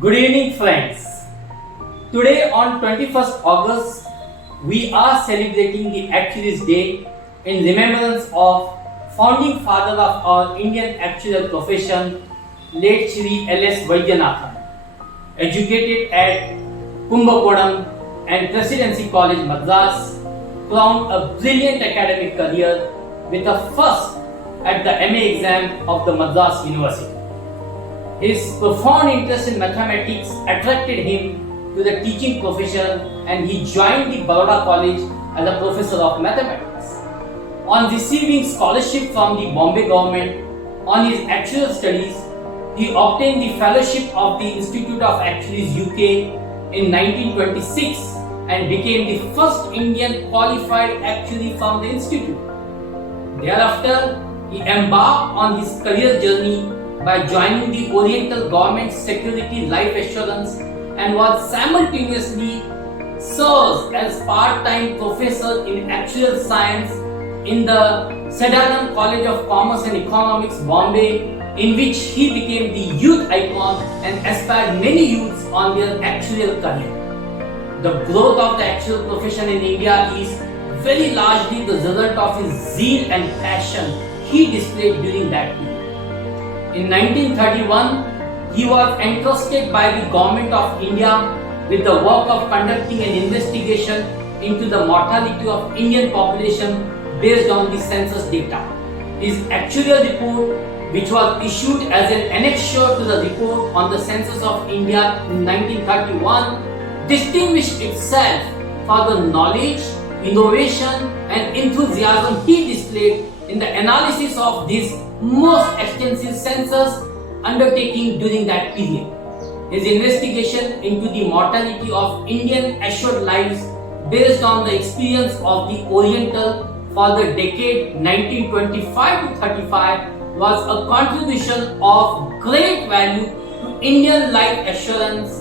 Good evening, friends. Today on 21st August, we are celebrating the Actuaries Day in remembrance of founding father of our Indian actuarial profession, late Shri L.S. Vaidyanathan. Educated at Kumbakonam and Presidency College, Madras, crowned a brilliant academic career with a first at the MA exam of the Madras University. His profound interest in mathematics attracted him to the teaching profession and he joined the Baroda College as a professor of mathematics. On receiving scholarship from the Bombay government on his actuarial studies, he obtained the fellowship of the Institute of Actuaries UK in 1926 and became the first Indian qualified actuary from the institute. Thereafter, he embarked on his career journey by joining the Oriental Government Security Life Assurance and was simultaneously serves as part-time professor in actuarial science in the Sadaram College of Commerce and Economics, Bombay, in which he became the youth icon and inspired many youths on their actuarial career. The growth of the actuarial profession in India is very largely the result of his zeal and passion he displayed during that period. In 1931, he was entrusted by the Government of India with the work of conducting an investigation into the mortality of Indian population based on the census data. His actuarial report, which was issued as an annexure to the report on the census of India in 1931, distinguished itself for the knowledge, innovation and enthusiasm he displayed in the analysis of this most extensive census undertaking during that period. His investigation into the mortality of Indian assured lives based on the experience of the Oriental for the decade 1925 to 35 was a contribution of great value to Indian life assurance.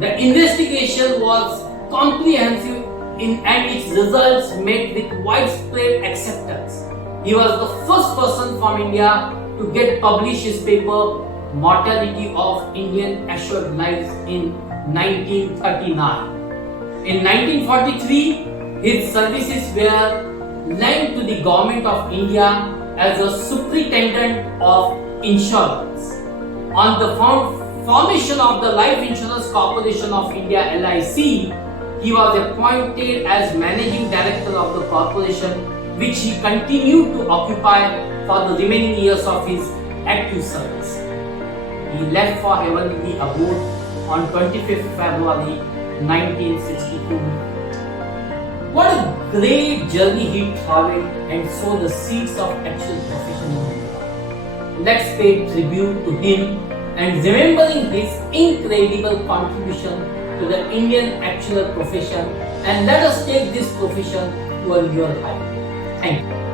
The investigation was comprehensive and its results met with widespread acceptance. He was the first person from India to get published his paper Mortality of Indian Assured Lives in 1939. In 1943, his services were lent to the Government of India as a Superintendent of Insurance. On the formation of the Life Insurance Corporation of India (LIC), he was appointed as Managing Director of the corporation, which he continued to occupy for the remaining years of his active service. He left for heavenly abode on 25th February 1962. What a great journey he traveled and sowed the seeds of actual profession in India. Let's pay tribute to him and remembering his incredible contribution to the Indian actual profession, and let us take this profession to a newer height. Thank you.